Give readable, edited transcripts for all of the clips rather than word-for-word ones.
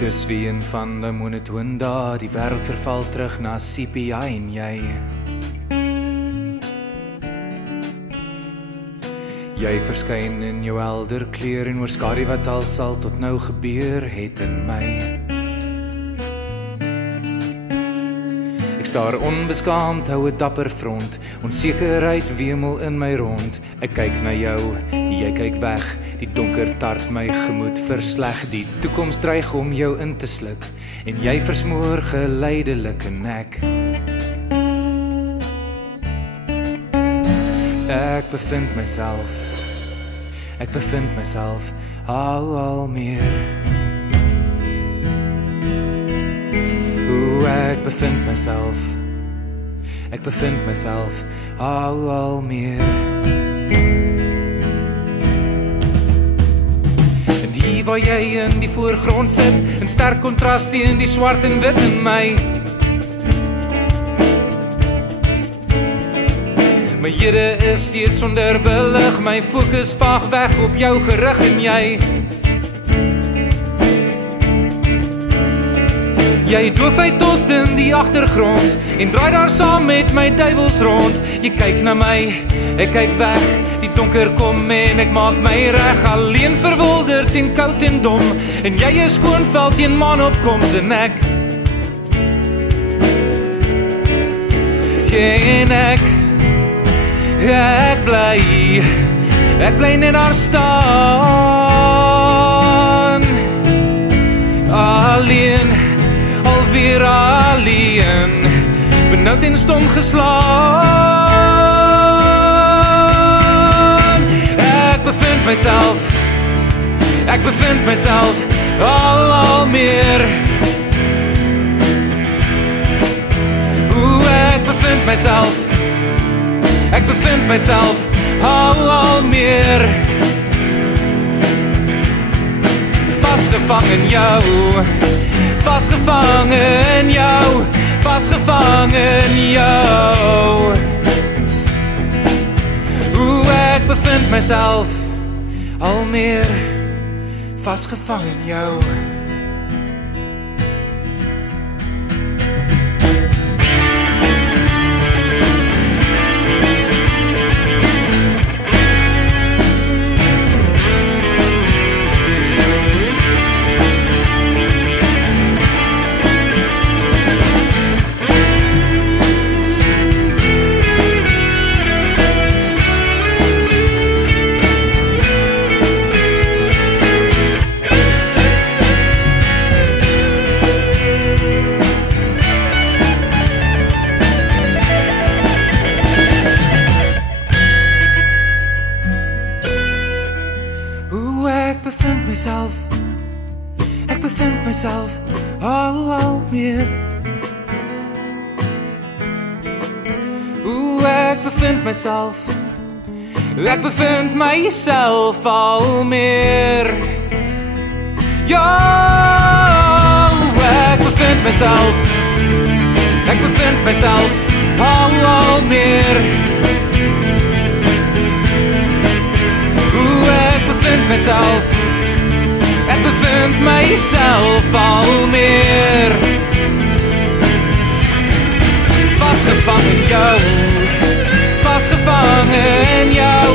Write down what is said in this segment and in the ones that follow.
Dis wie een van die monotoon daar, die wêreld verval terug na CPI en jy. Jy verskyn in jou helder kleur en oorskadu wat al sal tot nou gebeur het in my. Ek staar onbeskaamd, hou 'n dapper front, onsekerheid wemel in my rond. Ek kyk na jou, jy kyk weg, die donker tart my gemoed versleg. Die toekoms dreig om jou in te sluk en jy versmoor geleidelik en ek bevind myself al meer. Ek bevind myself al meer. En hier waar jy in die voorgrond sit, in sterk kontras teen die swart en wit in my. My hede is steeds onderbelig, my fokus vaag weg op jou gerig en jy. Jy doof uit tot in die agtergrond en draai daar saam met my duivels rond. Jy kyk na my, ek kyk weg, die donker kom en ek maak my reg. Alleen verwilderd en koud en dom, en jy is skoonveld teen maanopkoms en ek en ek bly net daar staan, alleen, alweer alleen, benoud en stom geslaan. Ek bevind myself al meer. Ek bevind myself al meer. Vastgevangen in jou, vastgevangen in jou, vastgevangen in jou. Ek bevind myself al meer vastgevangen in jou. Ek bevind myself al meer. Ek bevind myself al meer. Ja, ek bevind myself al meer. Ek bevind myself al meer. Vastgevangen in jou, vastgevangen in jou,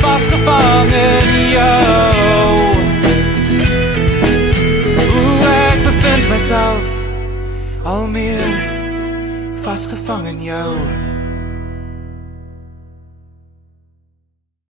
vastgevangen in jou. Ek bevind myself al meer vastgevangen in jou.